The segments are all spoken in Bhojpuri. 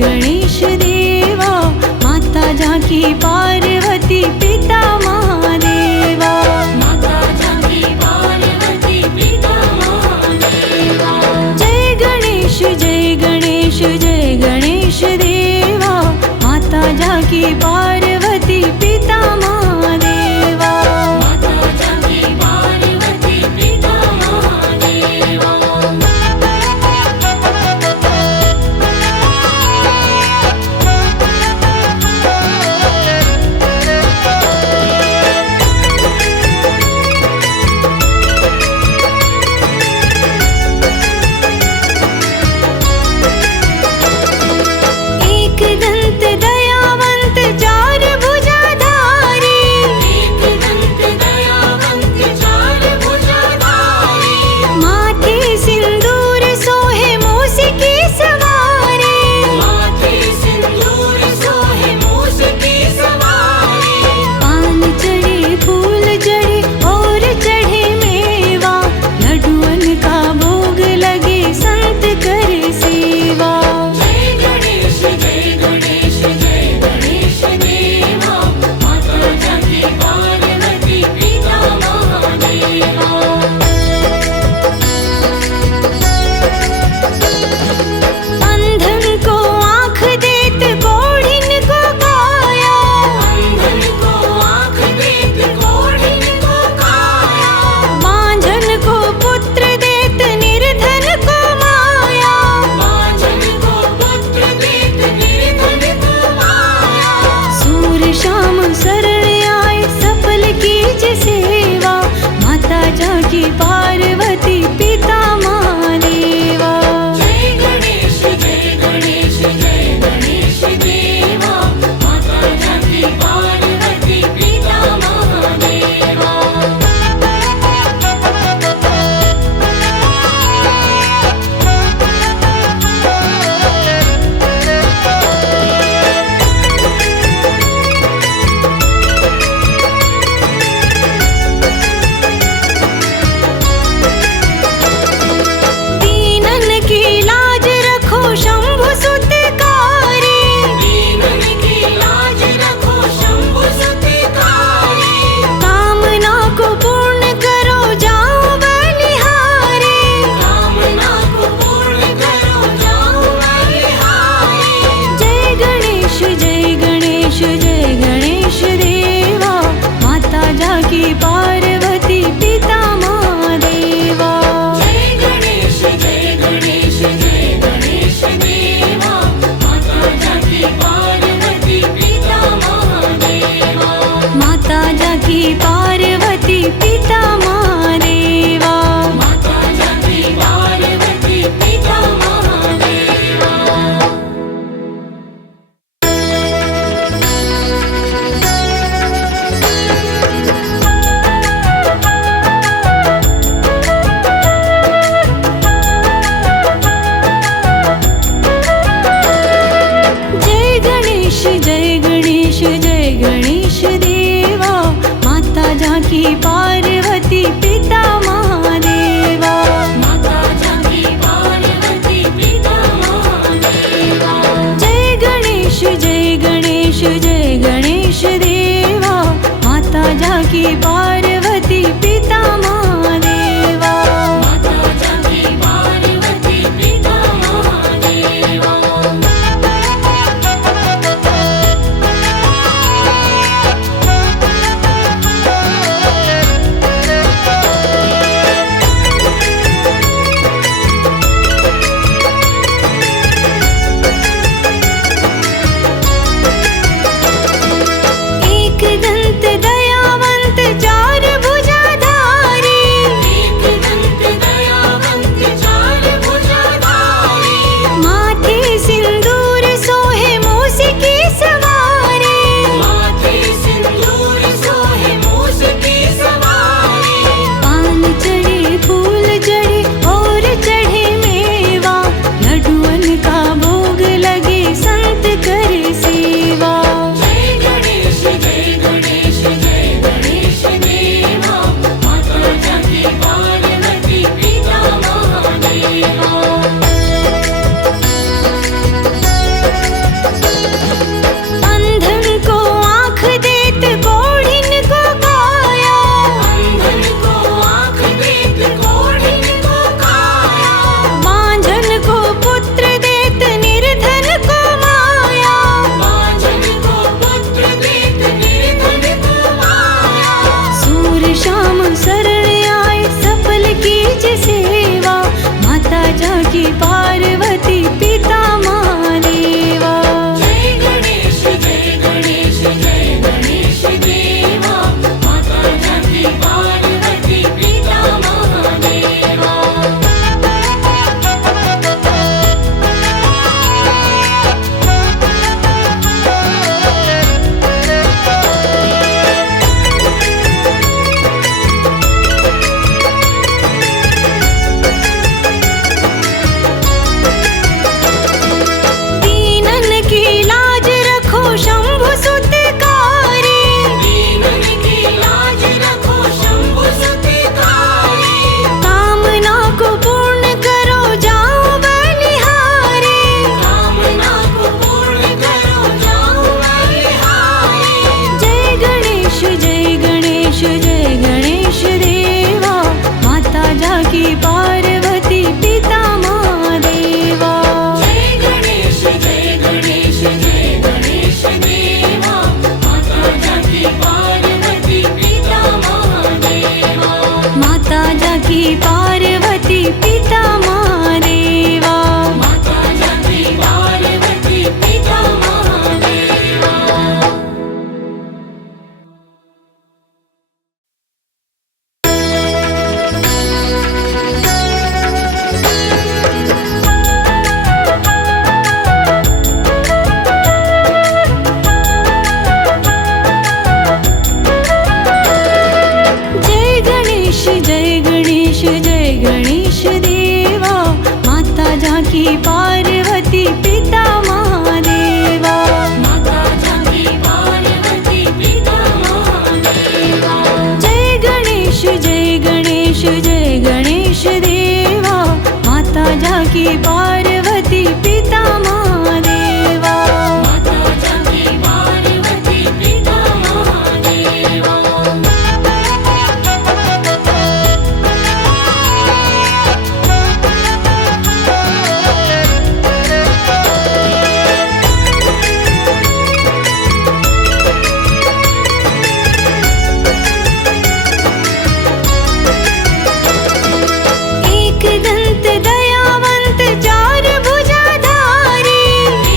गणेश देवा, माता जानकी पार्वती पिता महादेवा। माता जानकी पार्वती पिता महादेवा। जय गणेश देवा, माता जानकी पार्वती पिता महादेवा। माता जानकी पार्वती पिता महादेवा। एक दंत दयावंत जाकी पार्वती पिता महादेवा। जय गणेश जय गणेश जय गणेश देवा, माता जानकी पार्वती पिता महादेवा। दीनन की लाज रखो शंभु सुतकारी, दीनन की लाज रखो शंभु सुतकारी, कामना को पूर्ण करो जाओ बलिहारी। कामना को पूर्ण करो जाओ बलिहारी। जय गणेश जय गणेश जय गणेश देवा, माता जाकी पार्वती पिता महादेवा। जय गणेश जय गणेश जय गणेश देवा, माता जानकी पार्वती पिता महादेवा। माता जाकी पार्वती पिता महादेवा। माता जानकी पार्वती पिता महादेवा। जय गणेश जय गणेश जय गणेश देवा, माता जाकी पार्वती पिता महादेवा। माता जानकी पार्वती पिता महादेवा। जय गणेश जय गणेश जय गणेश देवा, माता जाकी पार्वती पिता महादेवा। माता जानकी पार्वती पिता महादेवा। एक दंत दयावंत चार भुजाधारी,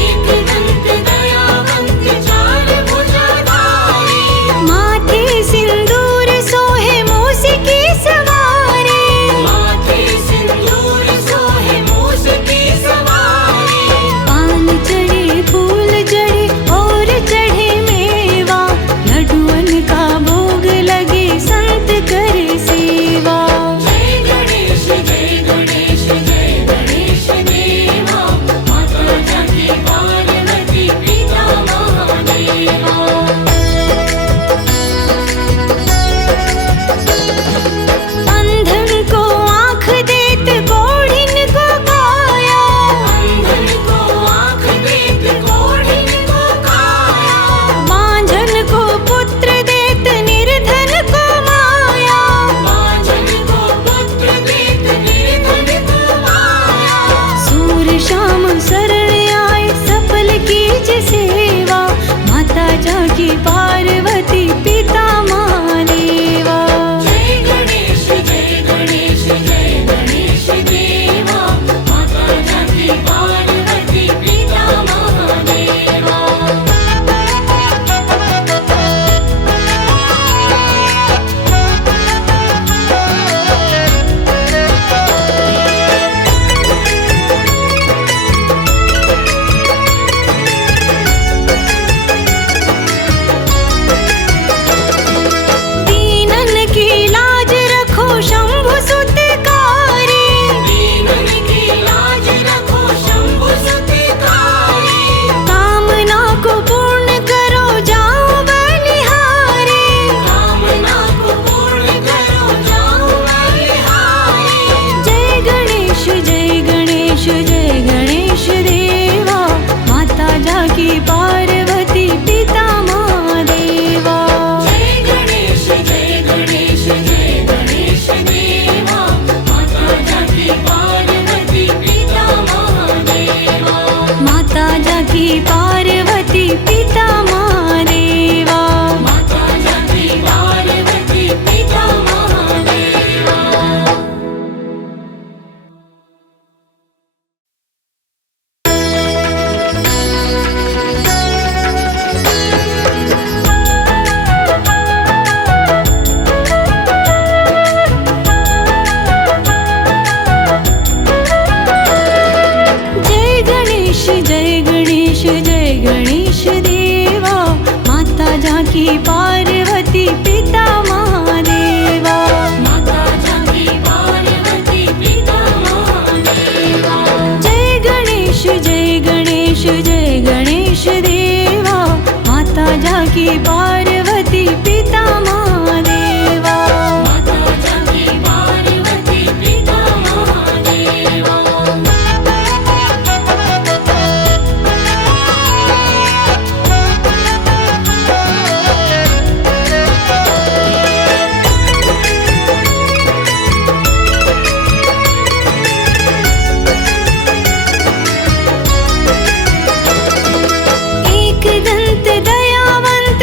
एक दंत दयावंत चार भुजाधारी, माथे सिंदूर सोहे मूसिकी सवारी। माथे सिंदूर सोहे मूस की सवारी। पान चढ़े फूल जड़े और चढ़े मेवा, लड्डुअन का भोग लगे संत करे सेवा। जय गणेश जय गणेश जय गणेश देवा, माता जानकी पार्वती पिता महादेवा। अंधन को आँख देत कोढ़िन को काया, अंधन को आँख देत कोढ़िन को काया, बांझन को पुत्र देत निर्धन को माया। बांझन को पुत्र देत निर्धन को माया। सूर शाम शरण आए सफल कीज सेवा, माता जाकी पार्वती पिता महादेवा। जय गणेश जय गणेश जय गणेश देवा, माता जानकी पार्वती पिता महादेवा। दीनन की लाज रखो शंभु सुतकारी, दीनन की लाज रखो शंभु सुतकारी, कामना को पूर्ण करो जाओ बलिहारी। कामना को पूर्ण करो जाओ बलिहारी। जय गणेश जय गणेश जय गणेश देवा, माता जाकी पार्वती पिता महादेवा। जय गणेश जय गणेश जय गणेश देवा, माता जानकी पार्वती पिता महादेवा। माता जाकी पार्वती पिता महादेवा। माता जानकी पार्वती पिता महादेवा। जाकी पार्वती पिता महादेवा। माता जाकी पार्वती पिता महादेवा। एक दंत दयावंत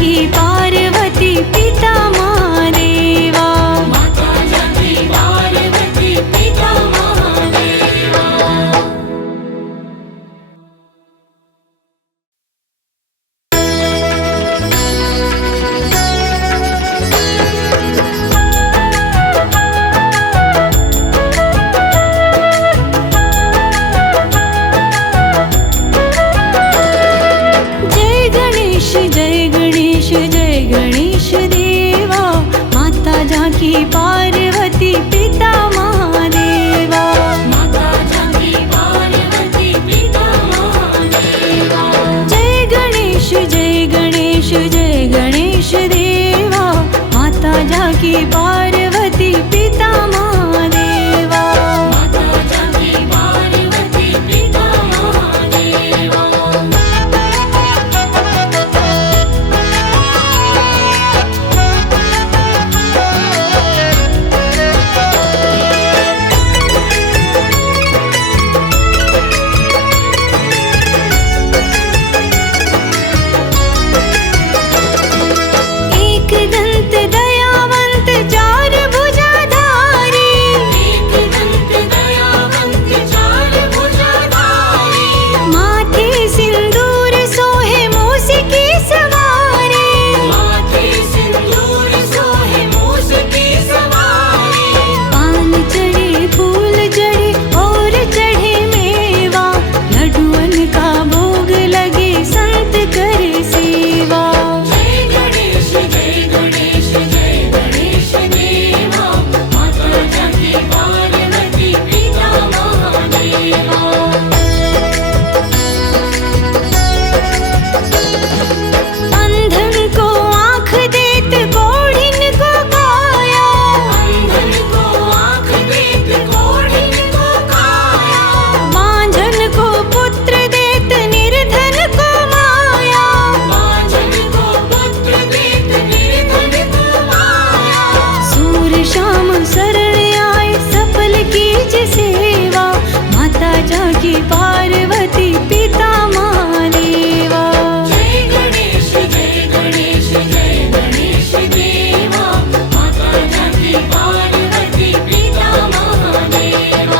जानकी पार्वती पिता महादेवा माता जानकी पार्वती पिता महादेवा जय गणेश देवा माता जानकी पार्वती पिता महादेवा माता जानकी पार्वती पिता महादेवा जय गणेश देवा माता जानकी पार्वती पिता महादेवा माता जानकी पार्वती पिता महादेवा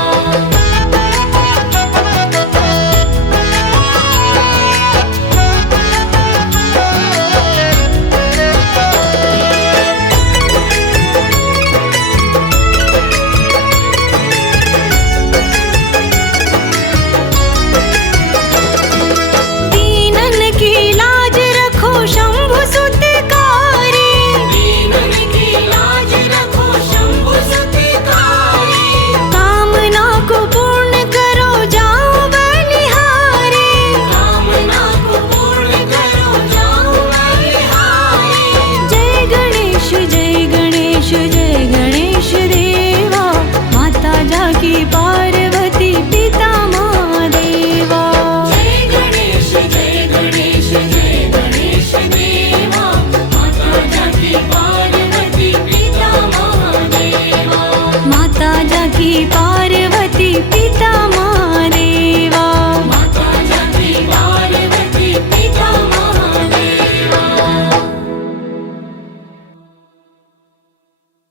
जय गणेश देवा माता जानकी